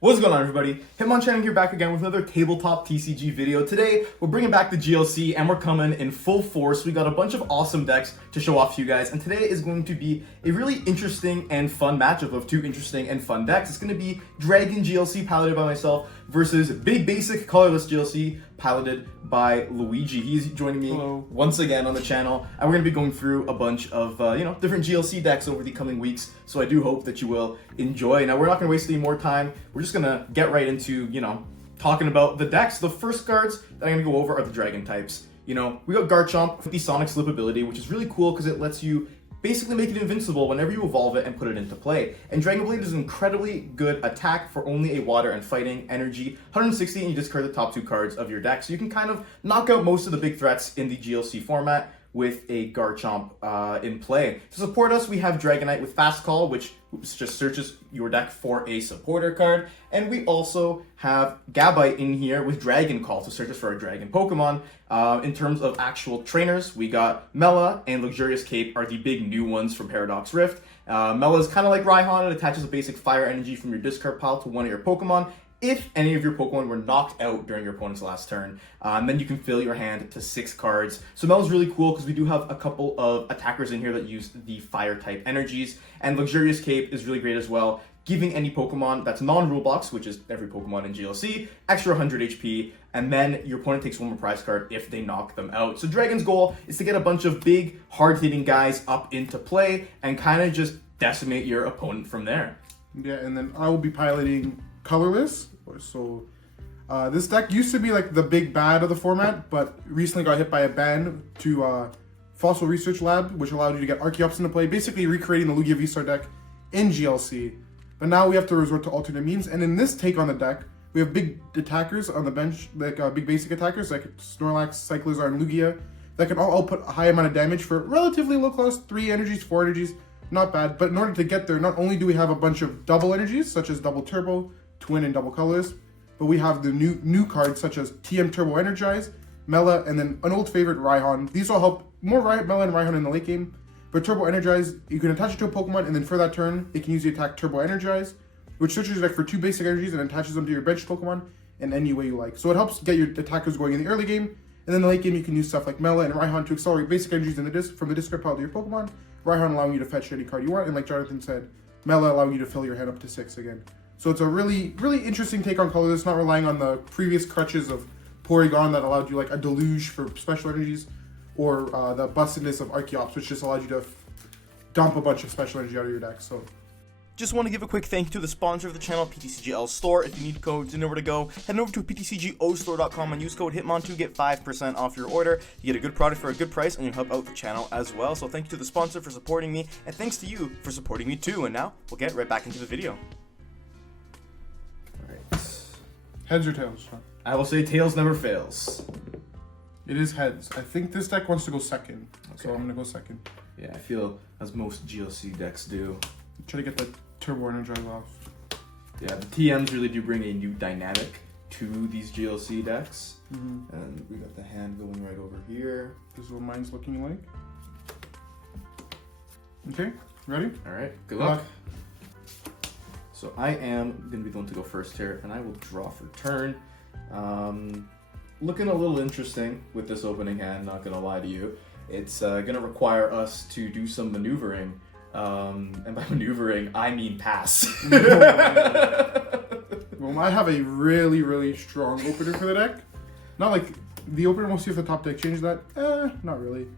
What's going on, everybody? Hitmonchan here, back again with another tabletop TCG video. Today, we're bringing back the GLC and we're coming in full force. We got a bunch of awesome decks to show off to you guys, and today is going to be a really interesting and fun matchup of two interesting and fun decks. It's going to be Dragon GLC piloted by myself versus Big Basic Colorless GLC piloted by Luigi. He's joining me once again on the channel, and we're going to be going through a bunch of different GLC decks over the coming weeks. So I do hope that you will enjoy. Now, we're not going to waste any more time. We're just gonna get right into, talking about the decks. The first cards that I'm gonna go over are the dragon types. We got Garchomp with the Sonic Slip ability, which is really cool because it lets you basically make it invincible whenever you evolve it and put it into play. And Dragon Blade is an incredibly good attack for only a water and fighting energy. 160, and you discard the top two cards of your deck. So you can kind of knock out most of the big threats in the GLC format with a Garchomp in play. To support us, we have Dragonite with Fast Call, which just searches your deck for a supporter card. And we also have Gabite in here with Dragon Call to search us for a dragon Pokemon. In terms of actual trainers, we got Mela and Luxurious Cape are the big new ones from Paradox Rift. Mela is kind of like Raihan. It attaches a basic fire energy from your discard pile to one of your Pokemon if any of your Pokemon were knocked out during your opponent's last turn. And then you can fill your hand to 6 cards. So Mela's really cool because we do have a couple of attackers in here that use the fire type energies. And Luxurious Cape is really great as well, giving any Pokemon that's non-rule box, which is every Pokemon in GLC, extra 100 HP, and then your opponent takes one more prize card if they knock them out. So Dragon's goal is to get a bunch of big, hard-hitting guys up into play and kind of just decimate your opponent from there. Yeah, and then I will be piloting Colorless. So this deck used to be like the big bad of the format, but recently got hit by a ban to Fossil Research Lab, which allowed you to get Archeops into play, basically recreating the Lugia V-Star deck in GLC. But now we have to resort to alternate means, and in this take on the deck, we have big attackers on the bench, like big basic attackers like Snorlax, Cyclizar, and Lugia, that can all output a high amount of damage for relatively low cost, 3 energies, 4 energies, not bad. But in order to get there, not only do we have a bunch of double energies, such as Double Turbo, Twin, and Double Colorless, but we have the new cards such as TM Turbo Energize, Mela, and then an old favorite, Raihan. These all help more Mela and Raihan in the late game. But Turbo Energize, you can attach it to a Pokemon, and then for that turn, it can use the attack Turbo Energize, which searches your deck for 2 basic energies and attaches them to your bench Pokemon in any way you like. So it helps get your attackers going in the early game, and then in the late game, you can use stuff like Mela and Raihan to accelerate basic energies from the discard pile to your Pokemon, Raihan allowing you to fetch any card you want, and like Jonathan said, Mela allowing you to fill your hand up to 6 again. So it's a really, really interesting take on Colorless, not relying on the previous crutches of Porygon that allowed you like a deluge for special energies, or the bustedness of Archeops, which just allowed you to dump a bunch of special energy out of your deck. So just want to give a quick thank you to the sponsor of the channel, PTCGL Store. If you need codes, you know where to go. Head over to ptcgostore.com and use code HITMON to get 5% off your order. You get a good product for a good price, and you help out the channel as well. So thank you to the sponsor for supporting me, and thanks to you for supporting me too. And now, we'll get right back into the video. heads or tails, Sean? I will say tails never fails. It is heads. I think this deck wants to go second, so Okay. I'm gonna go second. Yeah, I feel as most GLC decks do. Try to get the Turbo Energize off. Yeah, the TMs really do bring a new dynamic to these GLC decks. Mm-hmm. And we got the hand going right over here. This is what mine's looking like. Okay, ready? All right, good luck. So I am going to be the one to go first here, and I will draw for turn. Looking a little interesting with this opening hand, not going to lie to you. It's going to require us to do some maneuvering. And by maneuvering, I mean pass. Well, I have a really, really strong opener for the deck. Not like the opener, we'll see if the top deck changes that. Not really.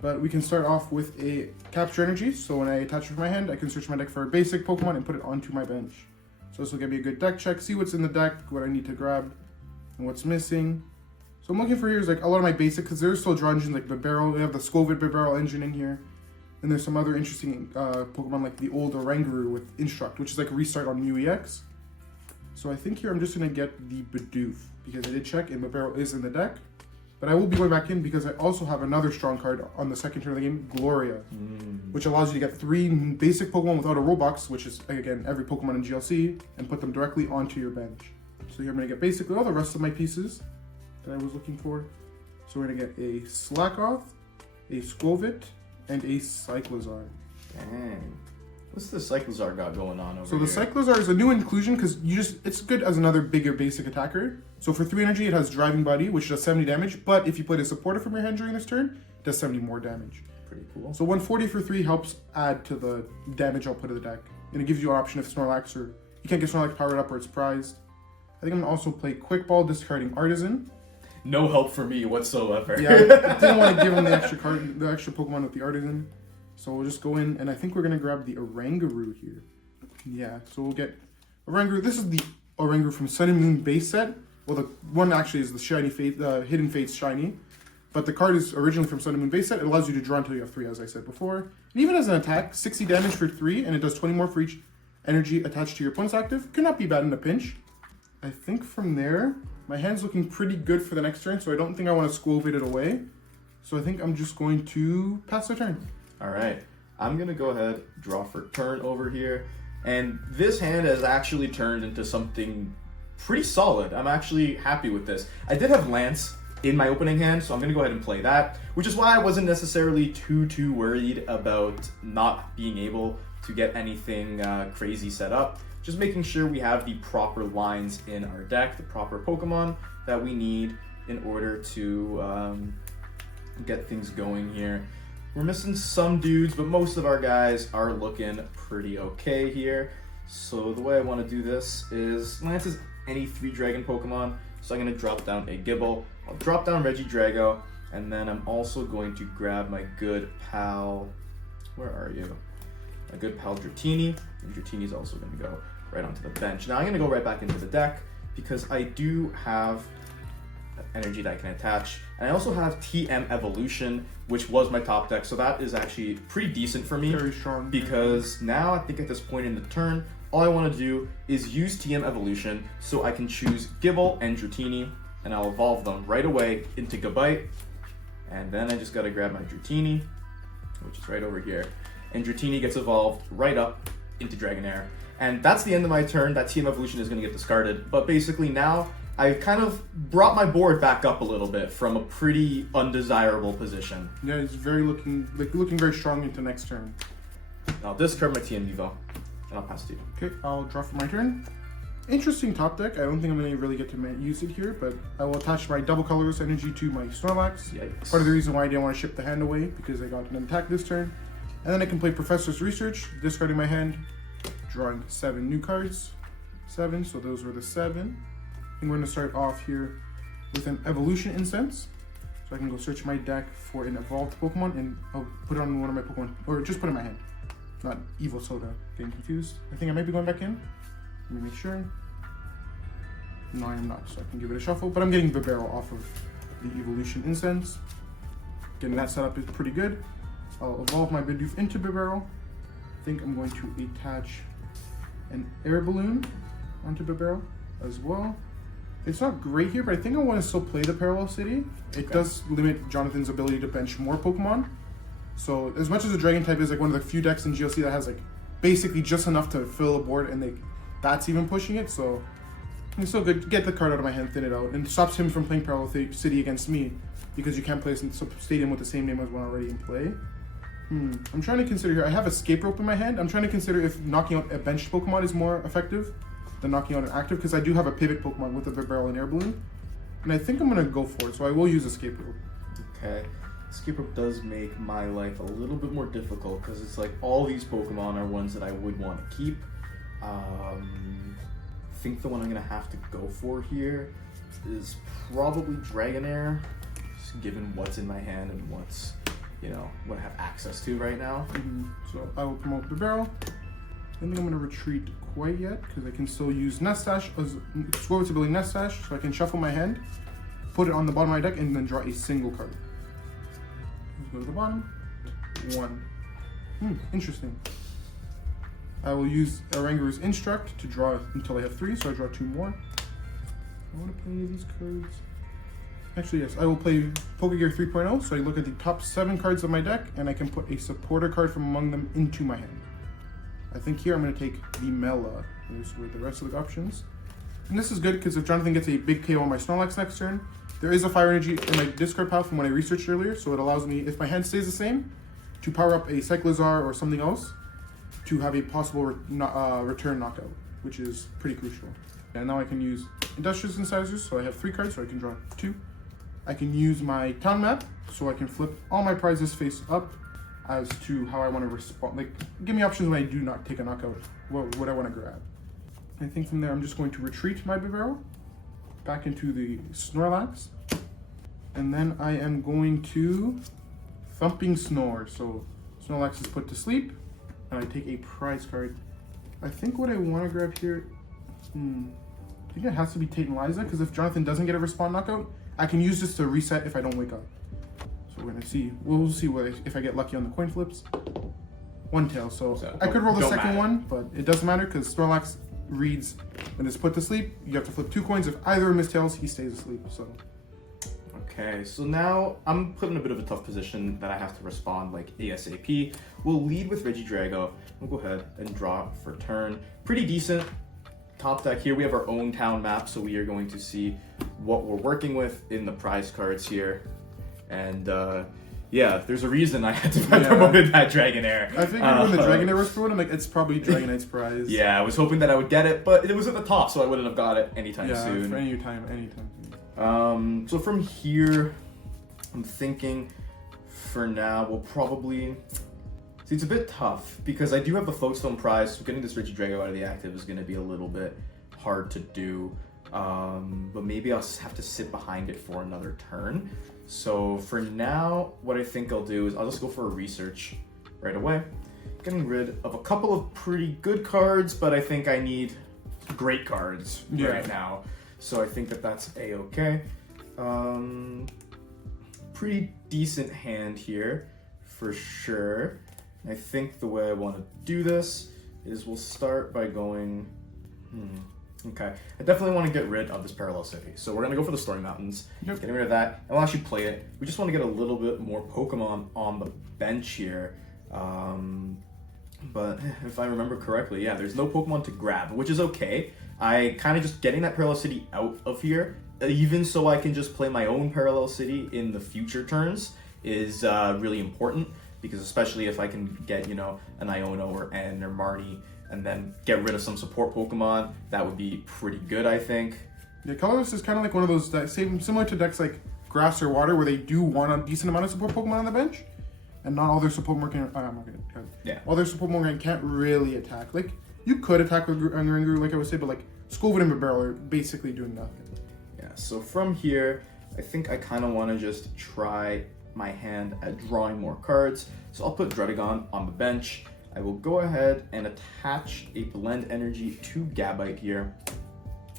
But we can start off with a capture energy. So when I attach it to my hand, I can search my deck for a basic Pokemon and put it onto my bench. So this will give me a good deck check, see what's in the deck, what I need to grab, and what's missing. So I'm looking for here is like a lot of my basic, because there's still draw engines like Bibarel. We have the Scovid Bibarel engine in here. And there's some other interesting Pokemon like the old Oranguru with Instruct, which is like a restart on UEX. So I think here I'm just going to get the Bidoof, because I did check and Bibarel is in the deck. But I will be going back in because I also have another strong card on the second turn of the game, Gloria, which allows you to get 3 basic Pokemon without a Robux, which is, again, every Pokemon in GLC, and put them directly onto your bench. So here I'm going to get basically all the rest of my pieces that I was looking for. So we're going to get a Slackoth, a Skwovet, and a Cyclizar. Dang. What's the Cyclizar got going on over So here? the Cyclizar is a new inclusion because it's good as another bigger basic attacker. So for 3 energy, it has Driving Body, which does 70 damage. But if you played a supporter from your hand during this turn, it does 70 more damage. Pretty cool. So 140 for 3 helps add to the damage output of the deck. And it gives you an option if Snorlax or you can't get Snorlax powered up or it's prized. I think I'm gonna also play Quick Ball, discarding Artisan. No help for me whatsoever. Yeah, I didn't want to give him the extra Pokemon with the Artisan. So we'll just go in, and I think we're gonna grab the Oranguru here. Yeah, so we'll get Oranguru. This is the Oranguru from Sun and Moon base set. Well, the one actually is the Shiny Fate, Hidden Fates Shiny. But the card is originally from Sun and Moon base set. It allows you to draw until you have 3, as I said before. And even as an attack, 60 damage for 3, and it does 20 more for each energy attached to your opponent's active. Could not be bad in a pinch. I think from there, my hand's looking pretty good for the next turn, so I don't think I want to Squovate it away. So I think I'm just going to pass the turn. All right, I'm gonna go ahead, draw for turn over here. And this hand has actually turned into something pretty solid. I'm actually happy with this. I did have Lance in my opening hand, so I'm gonna go ahead and play that, which is why I wasn't necessarily too worried about not being able to get anything crazy set up. Just making sure we have the proper lines in our deck, the proper Pokemon that we need in order to get things going here. We're missing some dudes, but most of our guys are looking pretty okay here. So the way I want to do this is Lance is any 3 dragon Pokemon, so I'm going to drop down a Gibble. I'll drop down Regidrago, and then I'm also going to grab my good pal, where are you? My good pal Dratini, and Dratini's also going to go right onto the bench. Now I'm going to go right back into the deck because I do have energy that I can attach, and I also have TM Evolution, which was my top deck, so that is actually pretty decent for me. Very strong. Because now I think at this point in the turn, all I want to do is use TM Evolution so I can choose Gibble and Dratini, and I'll evolve them right away into Gabite, and then I just got to grab my Dratini, which is right over here, and Dratini gets evolved right up into Dragonair. And that's the end of my turn. That TM Evolution is going to get discarded, but basically now I kind of brought my board back up a little bit from a pretty undesirable position. Yeah, it's looking very strong into next turn. I'll discard my TM Evo, and I'll pass to you. Okay, I'll draw for my turn. Interesting top deck. I don't think I'm going to really get to use it here, but I will attach my double colorless energy to my Snorlax. Yikes. Part of the reason why I didn't want to ship the hand away, because I got an attack this turn. And then I can play Professor's Research, discarding my hand, drawing 7 new cards. 7, so those were the 7. And we're going to start off here with an Evolution Incense. So I can go search my deck for an evolved Pokemon, and I'll put it on one of my Pokemon, or just put it in my hand. Not Evil Soda, getting confused. I think I might be going back in. Let me make sure. No, I am not, so I can give it a shuffle. But I'm getting the barrel off of the Evolution Incense. Getting that set up is pretty good. I'll evolve my Bidoof into Bibarel. I think I'm going to attach an Air Balloon onto Bibarel as well. It's not great here, but I think I want to still play the Parallel City. It does limit Jonathan's ability to bench more Pokemon. So as much as the Dragon type is like one of the few decks in GLC that has like basically just enough to fill a board, and that's even pushing it. So it's still good. Get the card out of my hand, thin it out, and it stops him from playing Parallel City against me because you can't play a stadium with the same name as one already in play. I'm trying to consider here. I have Escape Rope in my hand. I'm trying to consider if knocking out a benched Pokemon is more effective than knocking out an active, because I do have a pivot Pokemon with a Bibarel and Air Balloon, and I think I'm gonna go for it. So I will use Escape Rope. Okay. Escape Rope does make my life a little bit more difficult because it's like all these Pokemon are ones that I would want to keep. I think the one I'm gonna have to go for here is probably Dragonair, just given what's in my hand and what's, what I have access to right now. So I will promote the barrel. I don't think I'm going to retreat quite yet because I can still use Nestash as Squirt's ability Nestash, so I can shuffle my hand, put it on the bottom of my deck, and then draw a single card. Let's go to the bottom. 1. Interesting. I will use Oranguru's Instruct to draw until I have 3, so I draw 2 more. I want to play any of these cards. Actually, yes, I will play Pokegear 3.0, so I look at the top 7 cards of my deck, and I can put a supporter card from among them into my hand. I think here I'm going to take the Mela. Those were the rest of the options. And this is good because if Jonathan gets a big KO on my Snorlax next turn, there is a Fire Energy in my discard pile from when I researched earlier, so it allows me, if my hand stays the same, to power up a Cyclizar or something else. to have a possible return knockout, which is pretty crucial. And now I can use Industrious Incisors, so I have 3 cards, so I can draw 2. I can use my town map, so I can flip all my prizes face up as to how I want to respond. Like, give me options when I do not take a knockout, what I want to grab. I think from there I'm just going to retreat my Barrel back into the Snorlax. And then I am going to Thumping Snore. So Snorlax is put to sleep, and I take a prize card. I think what I want to grab here, I think it has to be Tate and Liza, because if Jonathan doesn't get a Respond knockout, I can use this to reset if I don't wake up. So we're gonna see. We'll see if I get lucky on the coin flips. 1 tail, so I could roll the second one, but it doesn't matter because Snorlax reads when it's put to sleep. You have to flip 2 coins. If either of mistails, he stays asleep. So. Okay, so now I'm put in a bit of a tough position that I have to respond like ASAP. We'll lead with Regidrago. We'll go ahead and draw for turn. Pretty decent top deck here. We have our own town map, so we are going to see what we're working with in the prize cards here. And yeah, there's a reason I had to promoted that Dragonair. I figured when the Dragonair was promoted, I'm like, it's probably Dragonite's prize. Yeah, I was hoping that I would get it, but it was at the top, so I wouldn't have got it anytime soon. Yeah, for anytime. So from here, I'm thinking for now we'll probably... See, it's a bit tough because I do have the Floatstone prize, so getting this Regidrago out of the active is going to be a little bit hard to do. But maybe I'll have to sit behind it for another turn. So for now, what I think I'll do is I'll just go for a research right away. Getting rid of a couple of pretty good cards, but I think I need great cards right now. So I think that that's a-okay. Pretty decent hand here, for sure. I think the way I want to do this is we'll start by going... Okay, I definitely want to get rid of this Parallel City. So we're going to go for the Stormy Mountains, getting rid of that, and we'll actually play it. We just want to get a little bit more Pokemon on the bench here. But if I remember correctly, yeah, there's no Pokemon to grab, which is okay. I kind of just getting that Parallel City out of here, even so I can just play my own Parallel City in the future turns, is really important. Because especially if I can get, you know, an Iono or N or Marnie, and then get rid of some support Pokemon, that would be pretty good, I think. Yeah, Colorless is kind of like one of those decks, similar to decks like Grass or Water, where they do want a decent amount of support Pokemon on the bench, and not all their support all their support Pokemon can't really attack. Like, you could attack with Ringu, like I would say, but like Scolded and Barrel are basically doing nothing. Yeah, so from here, I think I kind of want to just try my hand at drawing more cards. So I'll put Dredagon on the bench. I will go ahead and attach a Blend Energy to Gabite here.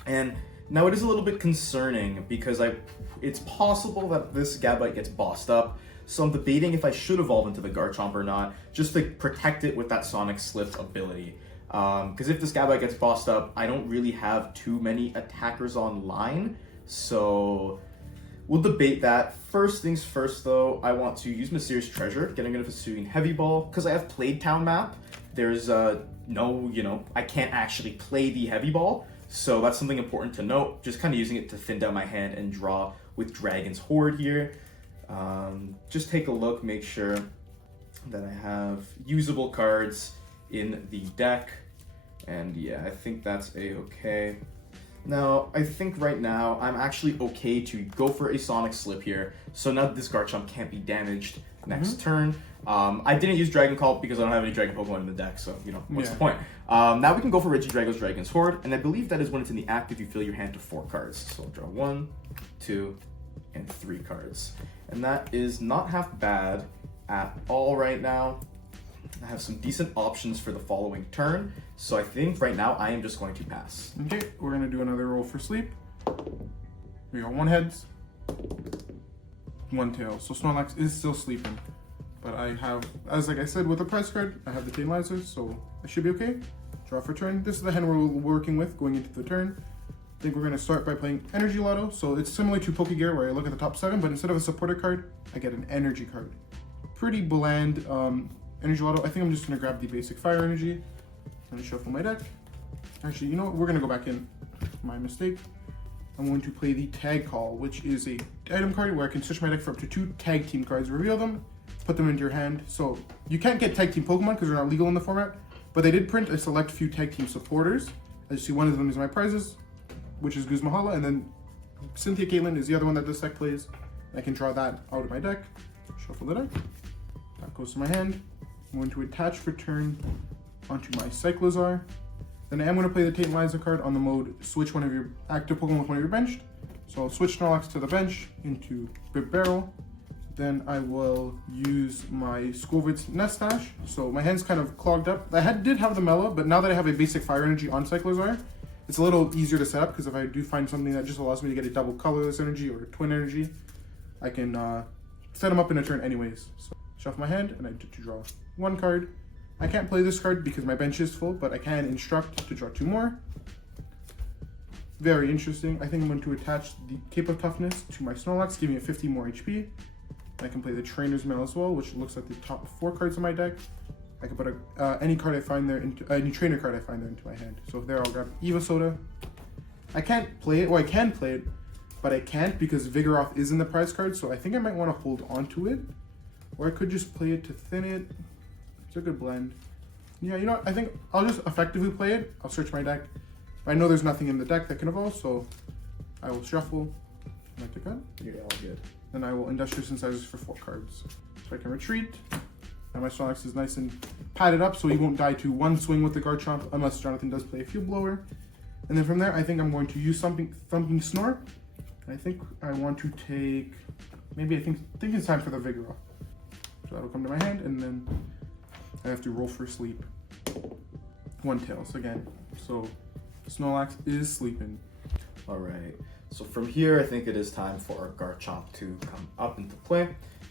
And now it is a little bit concerning because it's possible that this Gabite gets bossed up. So I'm debating if I should evolve into the Garchomp or not, just to protect it with that Sonic Slip ability. Because if this Gabite gets bossed up, I don't really have too many attackers online. So we'll debate that. First things first, though, I want to use Mysterious Treasure, getting rid of Hisuian Heavy Ball, because I have played Town Map. There's I can't actually play the Heavy Ball, so that's something important to note. Just kind of using it to thin down my hand and draw with Dragon's Horde here. Just take a look, make sure that I have usable cards in the deck, and yeah, I think that's a-okay. Now, I think right now, I'm actually okay to go for a Sonic Slip here, so now this Garchomp can't be damaged next turn. I didn't use Dragon Call because I don't have any Dragon Pokemon in the deck, so, you know, what's the point? Now we can go for Regidrago's Dragon's Horde, and I believe that is when it's in the active, you fill your hand to 4 cards. So I'll draw 1, 2, and 3 cards. And that is not half bad at all right now. I have some decent options for the following turn, so I think right now I am just going to pass. Okay, we're gonna do another roll for sleep. We got 1 heads, 1 tail. So Snorlax is still sleeping, but I have, as like I said, with the prize card, I have the Tate Liza, so I should be okay. Draw for turn. This is the hand we're working with going into the turn. I think we're gonna start by playing Energy Lotto. So it's similar to Pokegear where I look at the top 7, but instead of a supporter card, I get an energy card. Pretty bland. Energy Lotto, I think I'm just going to grab the basic Fire Energy and shuffle my deck. Actually, you know what? We're going to go back in. My mistake. I'm going to play the Tag Call, which is a item card where I can switch my deck for up to 2 tag team cards, reveal them, put them into your hand. So you can't get tag team Pokemon because they're not legal in the format, But they did print a select few tag team supporters. As you see, one of them is my prizes, which is Guzmahala, and then Cynthia Caitlin is the other one that this deck plays. I can draw that out of my deck, shuffle the deck. That goes to my hand. I'm going to attach for turn onto my Cyclozar. Then I am going to play the Tantalizer card on the mode switch one of your active Pokemon with one of your benched. So I'll switch Snorlax to the bench into Bib Barrel. Then I will use my Skovitz Nest Stash. So my hand's kind of clogged up. Did have the Mellow, but now that I have a basic Fire Energy on Cyclozar, it's a little easier to set up because if I do find something that just allows me to get a double Colorless Energy or a Twin Energy, I can set them up in a turn anyways. So shuffle my hand and I get to draw one card. I can't play this card because my bench is full, but I can instruct to draw two more. Very interesting. I think I'm going to attach the Cape of Toughness to my Snorlax, giving it 50 more HP. I can play the Trainer's Mail as well, which looks like the top 4 cards in my deck. I can put any card I find there into any trainer card I find there into my hand. So there, I'll grab Eva Soda. I can't play it, or I can play it, but I can't because Vigoroth is in the prize card. So I think I might want to hold on to it, or I could just play it to thin it. It's a good blend. Yeah, you know what? I think I'll just effectively play it. I'll search my deck. I know there's nothing in the deck that can evolve, so I will shuffle. Can I take that? Yeah, all good. Then I will Industrious Incisors for 4 cards. So I can retreat. And my Snorlax is nice and padded up, so he won't die to one swing with the Garchomp unless Jonathan does play a Field Blower. And then from there, I think I'm going to use Thumping Snore. I think I want to take, maybe I think it's time for the Vigoroth. So that'll come to my hand, and then I have to roll for sleep. One Tails again. So Snorlax is sleeping. All right. So from here, I think it is time for our Garchomp to come up into play,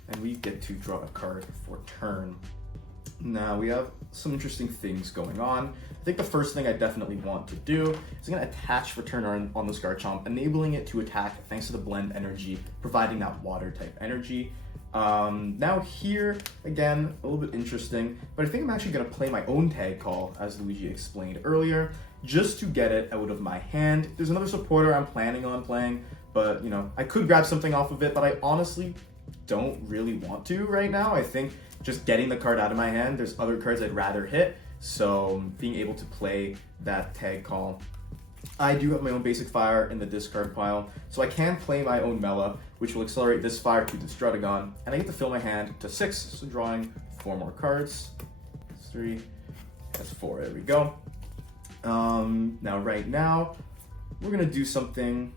and we get to draw a card for turn. Now we have some interesting things going on. I think the first thing I definitely want to do is I'm going to attach for turn on this Garchomp, enabling it to attack thanks to the blend energy, providing that water type energy. Now here, again, a little bit interesting, but I think I'm actually going to play my own tag call, as Luigi explained earlier, just to get it out of my hand. There's another supporter I'm planning on playing, but you know, I could grab something off of it, but I honestly don't really want to right now. I think just getting the card out of my hand, there's other cards I'd rather hit, so being able to play that tag call. I do have my own basic fire in the discard pile, so I can play my own Mela, which will accelerate this fire to the Strudagon, and I get to fill my hand to 6, so drawing 4 more cards. That's 3, that's 4, there we go. Now right now, we're gonna do something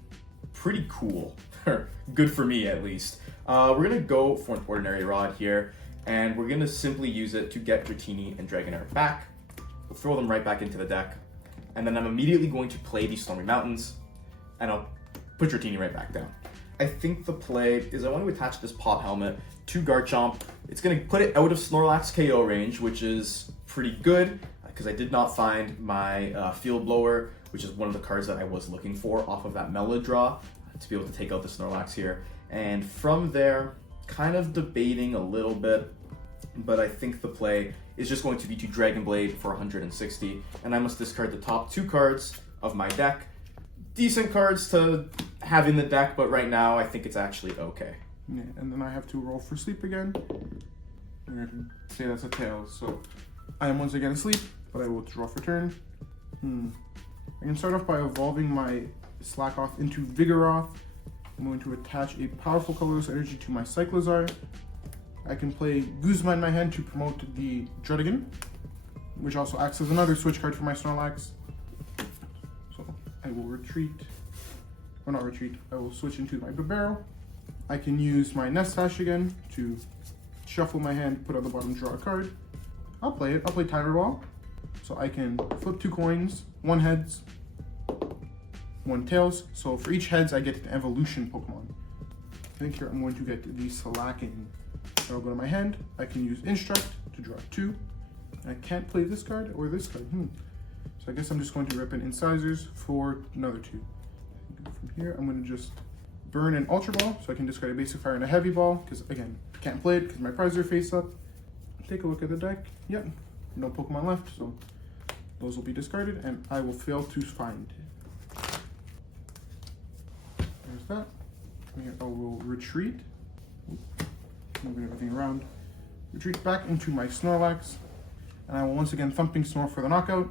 pretty cool, good for me at least. We're gonna go for an Ordinary Rod here, and we're gonna simply use it to get Dratini and Dragonair back. We'll throw them right back into the deck, and then I'm immediately going to play these Stormy Mountains, and I'll put Dratini right back down. I think the play is I want to attach this Pop Helmet to Garchomp. It's going to put it out of Snorlax KO range, which is pretty good, because I did not find my Field Blower, which is one of the cards that I was looking for off of that Mela draw, to be able to take out the Snorlax here. And from there, kind of debating a little bit, but I think the play is just going to be to Dragon Blade for 160, and I must discard the top 2 cards of my deck. Decent cards to have in the deck, but right now I think it's actually okay. Yeah, and then I have to roll for sleep again. And I can say that's a tail, so I am once again asleep, but I will draw for turn. I can start off by evolving my Slack Off into Vigoroth. I'm going to attach a powerful colorless energy to my Cyclozar. I can play Guzma in my hand to promote the Druddigon, which also acts as another switch card for my Snorlax. So I will retreat, or not retreat, I will switch into my Barrel. I can use my Nest Stash again to shuffle my hand, put on the bottom, draw a card. I'll play it, I'll play Timer Ball. So I can flip 2 coins, 1 heads, 1 tails. So for each heads, I get an evolution Pokemon. I think here I'm going to get the Slaking. I'll go to my hand. I can use Instruct to draw 2. I can't play this card or this card. So I guess I'm just going to rip in Incisors for another 2. From here, I'm going to just burn an Ultra Ball, so I can discard a Basic Fire and a Heavy Ball, because again, I can't play it because my prizes are face up. Take a look at the deck. Yep, no Pokemon left, so those will be discarded, and I will fail to find. There's that. Here I will retreat. Moving everything around. Retreat back into my Snorlax. And I will once again Thumping Snore for the knockout.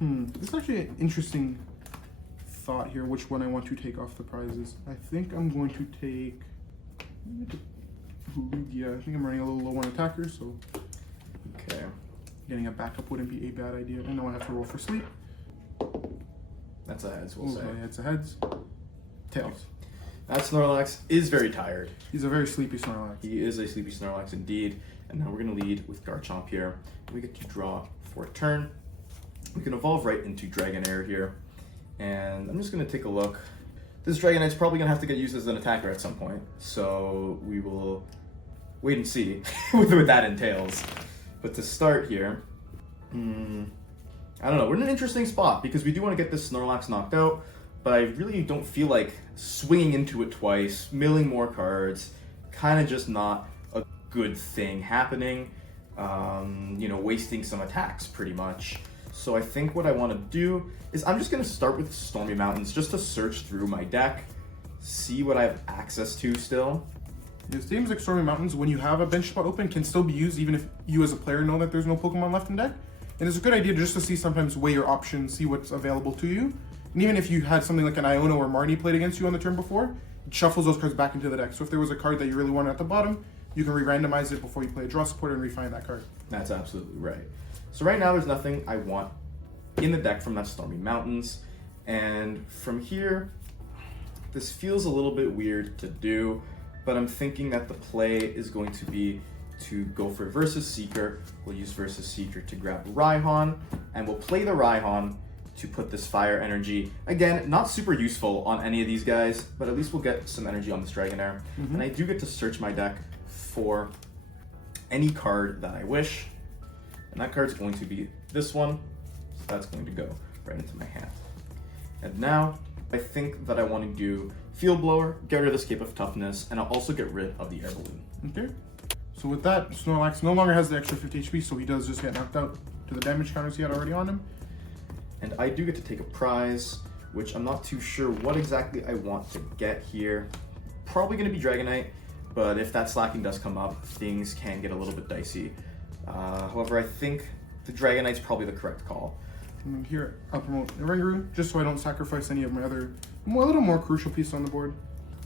This is actually an interesting thought here, which one I want to take off the prizes. I think I'm going to take... Yeah, I think I'm running a little low on attackers, so... Okay. Getting a backup wouldn't be a bad idea. I know I have to roll for sleep. That's a heads, we'll say. Yeah, it's a heads. Tails. That Snorlax is very tired. He's a very sleepy Snorlax. He is a sleepy Snorlax indeed. And now we're going to lead with Garchomp here. We get to draw for a turn. We can evolve right into Dragonair here. And I'm just going to take a look. This Dragonite's probably going to have to get used as an attacker at some point. So we will wait and see what that entails. But to start here, I don't know. We're in an interesting spot because we do want to get this Snorlax knocked out. But I really don't feel like swinging into it twice, milling more cards, kind of just not a good thing happening. You know, wasting some attacks pretty much. So I think what I want to do is I'm just going to start with Stormy Mountains just to search through my deck, see what I have access to still. Yes, teams like Stormy Mountains, when you have a bench spot open, can still be used even if you as a player know that there's no Pokemon left in deck. And it's a good idea just to see sometimes weigh your options, see what's available to you. And even if you had something like an Iono or Marnie played against you on the turn before, it shuffles those cards back into the deck. So if there was a card that you really wanted at the bottom, you can re-randomize it before you play a draw supporter and refine that card. That's absolutely right. So right now there's nothing I want in the deck from that Stormy Mountains. And from here, this feels a little bit weird to do, but I'm thinking that the play is going to be to go for Versus Seeker. We'll use Versus Seeker to grab Rhyhorn, and we'll play the Rhyhorn to put this Fire Energy. Again, not super useful on any of these guys, but at least we'll get some energy on this Dragonair. And I do get to search my deck for any card that I wish. And that card's going to be this one. So that's going to go right into my hand. And now, I think that I want to do Field Blower, get rid of this Cape of Toughness, and I'll also get rid of the Air Balloon. Okay. So with that, Snorlax no longer has the extra 50 HP, so he does just get knocked out to the damage counters he had already on him. And I do get to take a prize, which I'm not too sure what exactly I want to get here. Probably going to be Dragonite, but if that slacking does come up, things can get a little bit dicey. However, I think the Dragonite's probably the correct call. And here, I'll promote Ringaroo, just so I don't sacrifice any of my other, a little more crucial pieces on the board.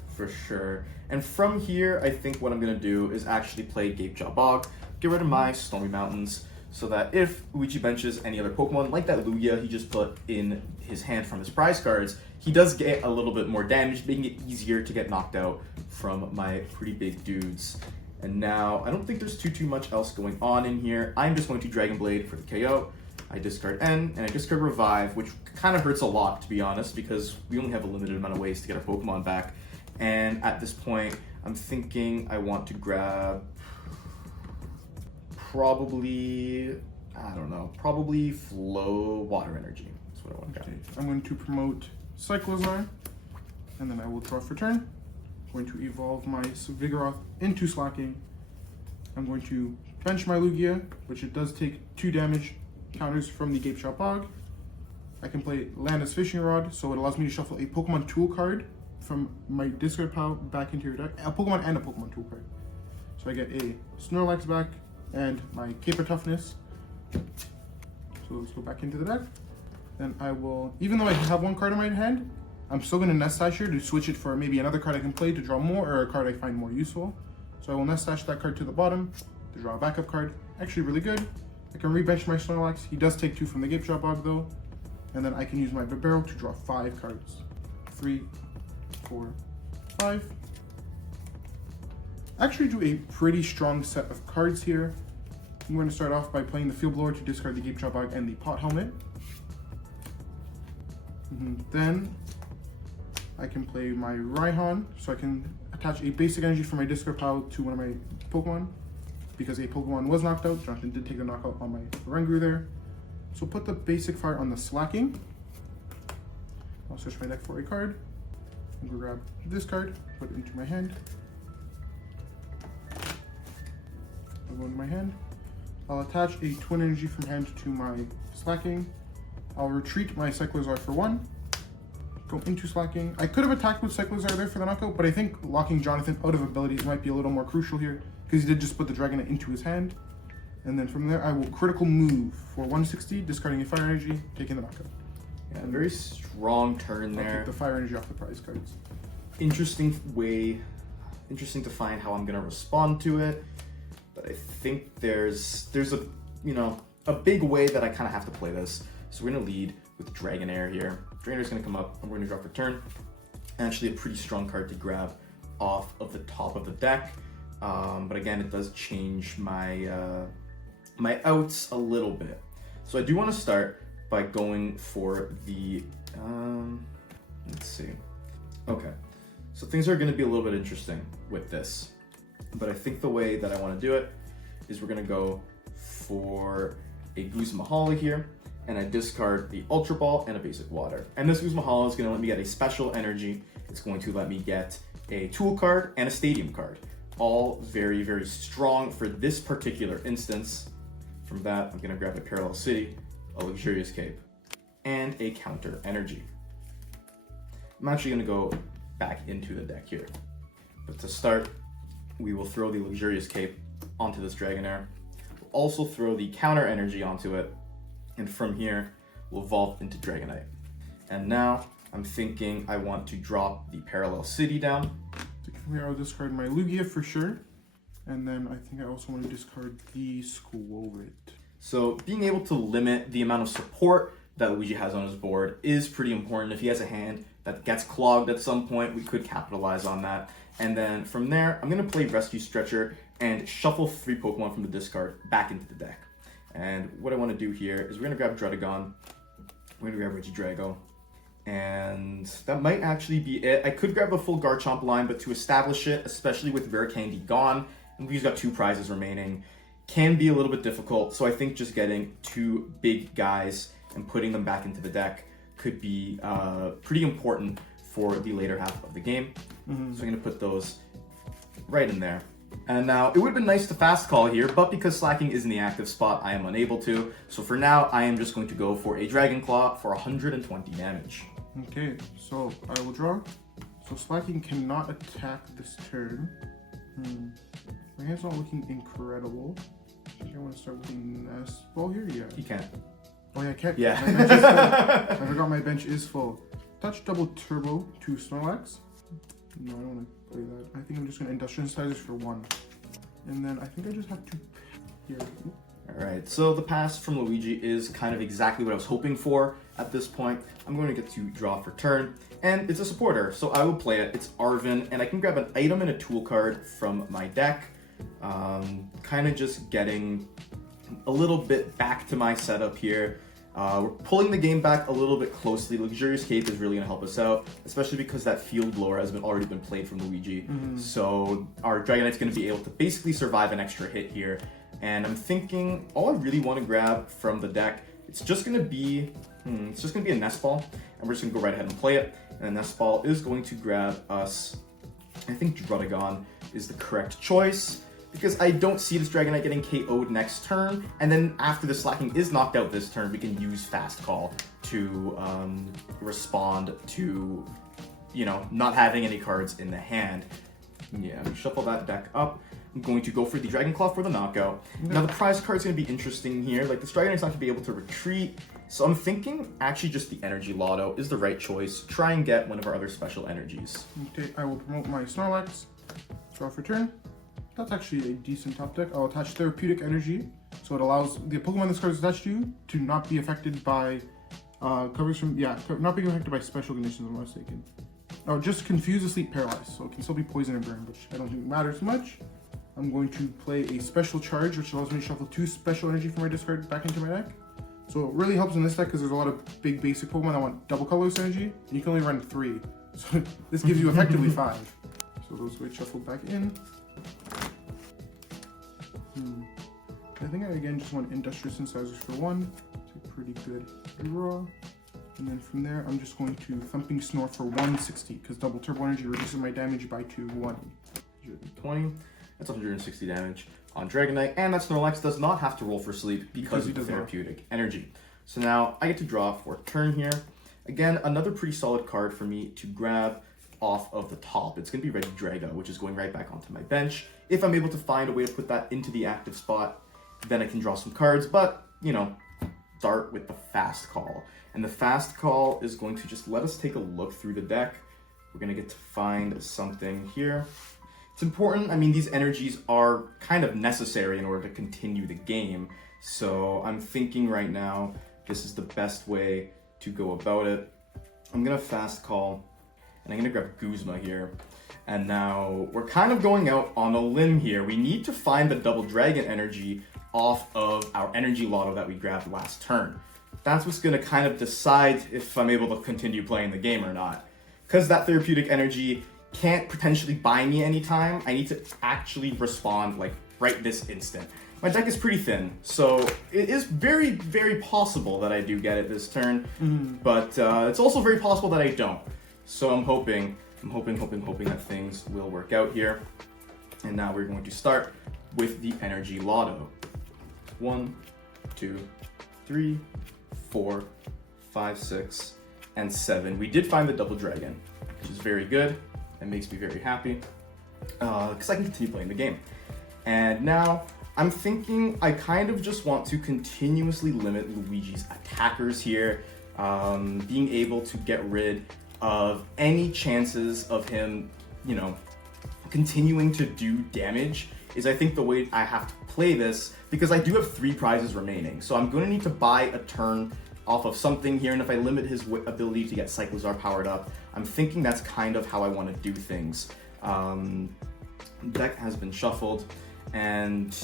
For sure. And from here, I think what I'm going to do is actually play Gapejaw Bog, get rid of my Stormy Mountains, so that if Uichi benches any other Pokemon, like that Lugia he just put in his hand from his prize cards, he does get a little bit more damage, making it easier to get knocked out from my pretty big dudes. And now, I don't think there's too much else going on in here. I'm just going to Dragon Blade for the KO. I discard N, and I discard Revive, which kind of hurts a lot, to be honest, because we only have a limited amount of ways to get our Pokemon back. And at this point, I'm thinking I want to grab probably Flow Water Energy. That's what I want to grab. I'm going to promote Cyclozar, and then I will draw for turn. I'm going to evolve my Vigoroth into Slacking. I'm going to bench my Lugia, which it does take 2 damage counters from the Gapejaw Bog. I can play Landis Fishing Rod, so it allows me to shuffle a Pokemon Tool card from my discard pile back into your deck. A Pokemon and a Pokemon Tool card. So I get a Snorlax back and my Cape of Toughness. So let's go back into the deck. Then I will, even though I have 1 card in my hand, I'm still going to Nest Stash here to switch it for maybe another card I can play to draw more, or a card I find more useful. So I will Nest Stash that card to the bottom to draw a backup card. Actually really good. I can rebench my Snorlax. He does take 2 from the Gapejaw Bog though. And then I can use my Vibaro to draw 5 cards. 3, 4, 5. Actually do a pretty strong set of cards here. I'm going to start off by playing the Field Blower to discard the Gapejaw Bog and the Pot Helmet. Then I can play my Rhyhorn, so I can attach a basic energy from my discard pile to one of my Pokemon. Because a Pokemon was knocked out, Jonathan did take the knockout on my Ringaroo there. So put the basic fire on the Slacking. I'll search my deck for a card. I'm going to grab this card, put it into my hand. I'll go into my hand. I'll attach a Twin Energy from hand to my Slacking. I'll retreat my Cyclozar for 1. Go into Slacking. I could have attacked with Cyclozar there for the knockout, but I think locking Jonathan out of abilities might be a little more crucial here, because he did just put the Dragonite into his hand. And then from there, I will critical move for 160, discarding a fire energy, taking the knockout. Yeah, very strong turn I'll there. take the fire energy off the prize cards. Interesting to find how I'm gonna respond to it. But I think there's a a big way that I kind of have to play this. So we're gonna lead with Dragonair here. Dragonair's gonna come up and we're gonna drop return. Actually a pretty strong card to grab off of the top of the deck. But again, it does change my my outs a little bit. So I do want to start by going for the, let's see. Okay, so things are going to be a little bit interesting with this. But I think the way that I want to do it is we're going to go for a Guzma here, and I discard the Ultra Ball and a basic water. And this Guzma is going to let me get a special energy. It's going to let me get a tool card and a stadium card. All very, very strong for this particular instance. From that, I'm gonna grab a Parallel City, a Luxurious Cape, and a counter energy. I'm actually gonna go back into the deck here. But to start, we will throw the Luxurious Cape onto this Dragonair. We'll also throw the counter energy onto it, and from here, we'll evolve into Dragonite. And now, I'm thinking I want to drop the Parallel City down. From here, I'll discard my Lugia for sure. And then I think I also want to discard the Squirtle. So being able to limit the amount of support that Luigi has on his board is pretty important. If he has a hand that gets clogged at some point, we could capitalize on that. And then from there, I'm going to play Rescue Stretcher and shuffle 3 Pokemon from the discard back into the deck. And what I want to do here is we're going to grab Druddigon, we're going to grab Regidrago, and that might actually be it. I could grab a full Garchomp line, but to establish it, especially with Rare Candy gone, and we've got 2 prizes remaining, can be a little bit difficult. So I think just getting 2 big guys and putting them back into the deck could be pretty important for the later half of the game. So I'm gonna put those right in there. And now it would have been nice to fast call here, but because Slacking is in the active spot, I am unable to. So for now, I am just going to go for a Dragon Claw for 120 damage. Okay, so I will draw. So Slacking cannot attack this turn. My hand's not looking incredible. I think I want to start with Nest Ball here. Yeah. You can. Oh yeah, I can't. Yeah. My bench is full. I forgot my bench is full. Touch Double Turbo to Snorlax. No, I don't want to play that. I think I'm just going to Industrial Incisors for 1. And then I think I just have to... Here. Alright, so the pass from Luigi is kind of exactly what I was hoping for at this point. I'm going to get to draw for turn, and it's a supporter, so I will play it. It's Arven, and I can grab an item and a tool card from my deck. Kind of just getting a little bit back to my setup here. We're pulling the game back a little bit closely. Luxurious Cape is really going to help us out, especially because that Field Blower has already been played from Luigi. So our Dragonite's going to be able to basically survive an extra hit here. And I'm thinking all I really want to grab from the deck, it's just going to be a Nest Ball, and we're just going to go right ahead and play it. And the Nest Ball is going to grab us, I think Druddigon is the correct choice, because I don't see this Dragonite getting KO'd next turn, and then after the Slacking is knocked out this turn, we can use Fast Call to respond to, not having any cards in the hand. Yeah, shuffle that deck up. I'm going to go for the Dragon Claw for the knockout. Now the prize card's going to be interesting here. Like, this Dragonite's not going to be able to retreat, so I'm thinking actually just the Energy Lotto is the right choice. Try and get one of our other special energies. Okay, I will promote my Snorlax. Draw for turn. That's actually a decent top deck. I'll attach Therapeutic Energy, so it allows the Pokemon this card is attached to not be affected by coverage from not being affected by special conditions. I'm not mistaken. Oh, just Confuse, Asleep, Paralyze, so it can still be Poison and Burn, which I don't think matters much. I'm going to play a Special Charge, which allows me to shuffle 2 special energy from my discard back into my deck. So it really helps in this deck because there's a lot of big basic Pokemon that want double colorless energy, and you can only run 3. So this gives you effectively 5. So those get shuffled back in. I think I again just want Industrious Incisors for 1. It's a pretty good draw. And then from there, I'm just going to Thumping Snore for 160, because Double Turbo Energy reduces my damage by 220. 20. That's 160 damage on Dragonite, and that Snorlax does not have to roll for sleep because of the Therapeutic Energy. So now I get to draw for turn here. Again, another pretty solid card for me to grab off of the top. It's going to be Regidrago, which is going right back onto my bench. If I'm able to find a way to put that into the active spot, then I can draw some cards, but, you know, start with the fast call. And the fast call is going to just let us take a look through the deck. We're going to get to find something here. It's important. I mean, these energies are kind of necessary in order to continue the game. So I'm thinking right now, this is the best way to go about it. I'm going to fast call, and I'm going to grab Guzma here. And now we're kind of going out on a limb here. We need to find the double dragon energy off of our energy lotto that we grabbed last turn. That's what's going to kind of decide if I'm able to continue playing the game or not. Because that therapeutic energy can't potentially buy me anytime, I need to actually respond like right this instant. My deck is pretty thin, so it is very, very possible that I do get it this turn, but it's also very possible that I don't. So I'm hoping that things will work out here. And now we're going to start with the energy lotto. 1, 2, 3, 4, 5, 6, and 7. We did find the double dragon, which is very good. That makes me very happy because I can continue playing the game. And now I'm thinking I kind of just want to continuously limit Luigi's attackers here, being able to get rid of any chances of him, you know, continuing to do damage is I think the way I have to play this, because I do have 3 prizes remaining. So I'm going to need to buy a turn off of something here, and if I limit his ability to get Cyclozar powered up, I'm thinking that's kind of how I want to do things. Deck has been shuffled, and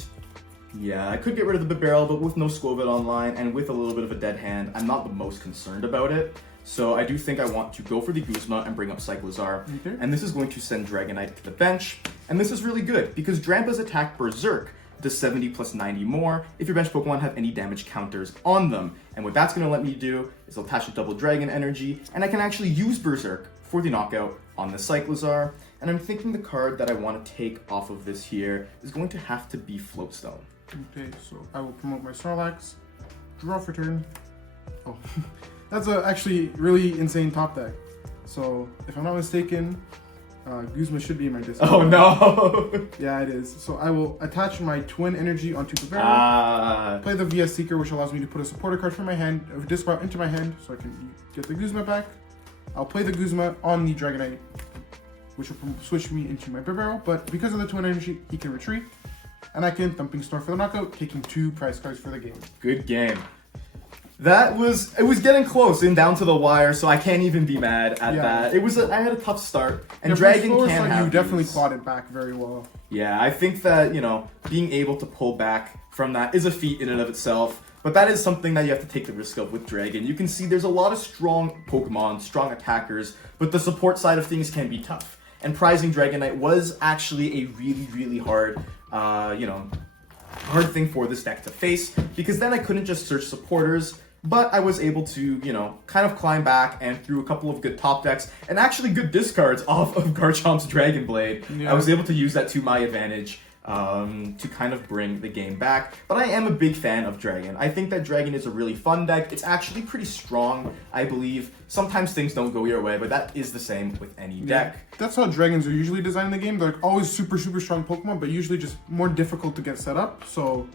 yeah, I could get rid of the Barrel, but with no Skwovet online and with a little bit of a dead hand, I'm not the most concerned about it. So I do think I want to go for the Guzma and bring up Cyclozar, and this is going to send Dragonite to the bench, and this is really good because Drampa's attack Berserk does 70 plus 90 more if your bench Pokemon have any damage counters on them. And what that's going to let me do is attach a double dragon energy, and I can actually use Berserk for the knockout on the Cyclozar. And I'm thinking the card that I want to take off of this here is going to have to be Floatstone. Okay, so I will promote my Snorlax, draw for turn. Oh, that's a actually really insane top deck. So if I'm not mistaken, Guzma should be in my discard. Oh no! Yeah, it is. So I will attach my twin energy onto the barrel. Play the VS Seeker, which allows me to put a supporter card from my hand, or discard into my hand, so I can get the Guzma back. I'll play the Guzma on the Dragonite, which will switch me into my barrel. But because of the twin energy, he can retreat, and I can Thumping Storm for the knockout, taking 2 prize cards for the game. Good game. It was getting close and down to the wire, so I can't even be mad at that. I had a tough start, and Dragon can have you definitely these. clawed it back very well. Yeah, I think that, you know, being able to pull back from that is a feat in and of itself, but that is something that you have to take the risk of with Dragon. You can see there's a lot of strong Pokemon, strong attackers, but the support side of things can be tough. And prizing Dragonite was actually a really, really hard, hard thing for this deck to face, because then I couldn't just search supporters, but I was able to, you know, kind of climb back and through a couple of good top decks and actually good discards off of Garchomp's Dragon Blade. Yeah. I was able to use that to my advantage to kind of bring the game back. But I am a big fan of Dragon. I think that Dragon is a really fun deck. It's actually pretty strong, I believe. Sometimes things don't go your way, but that is the same with any deck. That's how Dragons are usually designed in the game. They're always super, super strong Pokemon, but usually just more difficult to get set up. So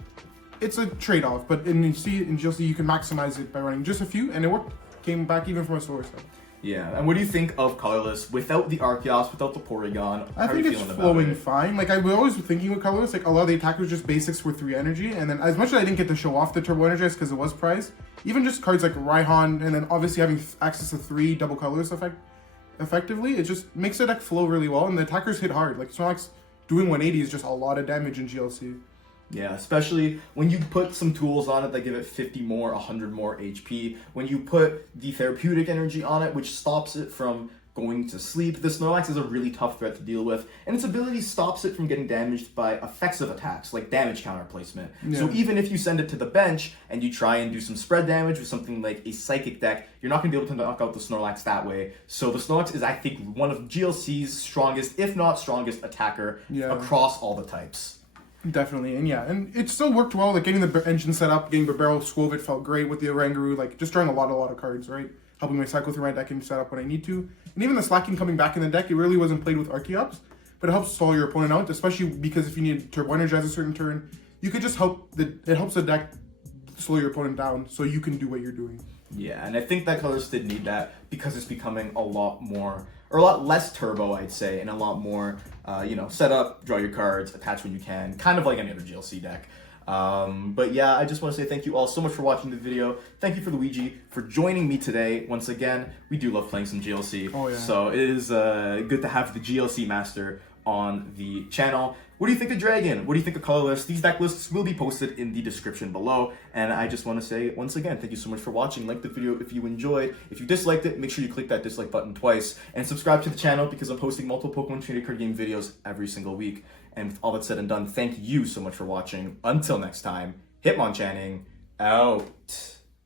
it's a trade-off, but in GLC you can maximize it by running just a few, and it worked. Came back even from a slower start. Yeah, and what do you think of Colorless without the Arceus, without the Porygon? I think it's flowing fine. Like I was always thinking with Colorless, like a lot of the attackers just basics were 3 energy, and then as much as I didn't get to show off the Turbo Energize because it was prized, even just cards like Raihan, and then obviously having access to 3 double Colorless effectively, it just makes the deck flow really well, and the attackers hit hard. Like Snorlax doing 180 is just a lot of damage in GLC. Yeah, especially when you put some tools on it that give it 50 more, 100 more HP. When you put the therapeutic energy on it, which stops it from going to sleep. The Snorlax is a really tough threat to deal with, and its ability stops it from getting damaged by effective attacks, like damage counter placement. Yeah. So even if you send it to the bench, and you try and do some spread damage with something like a Psychic deck, you're not going to be able to knock out the Snorlax that way. So the Snorlax is, I think, one of GLC's strongest, if not strongest, attacker across all the types. Definitely, and it still worked well. Like getting the engine set up, getting the barrel Skwovet felt great with the Oranguru. Like just drawing a lot of cards, right? Helping me cycle through my deck and set up when I need to. And even the Slacking coming back in the deck, it really wasn't played with Archeops, but it helps stall your opponent out, especially because if you need Turbo Energize a certain turn, you could just it helps the deck slow your opponent down so you can do what you're doing. Yeah, and I think that Colorless did need that because it's becoming a lot less turbo, I'd say, and a lot more, set up, draw your cards, attach when you can, kind of like any other GLC deck. But yeah, I just want to say thank you all so much for watching the video. Thank you for Luigi for joining me today. Once again, we do love playing some GLC. Oh, yeah. So it is good to have the GLC master on the channel. What do you think of Dragon? What do you think of Colorless? These deck lists will be posted in the description below. And I just want to say, once again, thank you so much for watching. Like the video if you enjoyed. If you disliked it, make sure you click that dislike button twice. And subscribe to the channel because I'm posting multiple Pokemon trading card game videos every single week. And with all that said and done, thank you so much for watching. Until next time, Hitmonchanning out.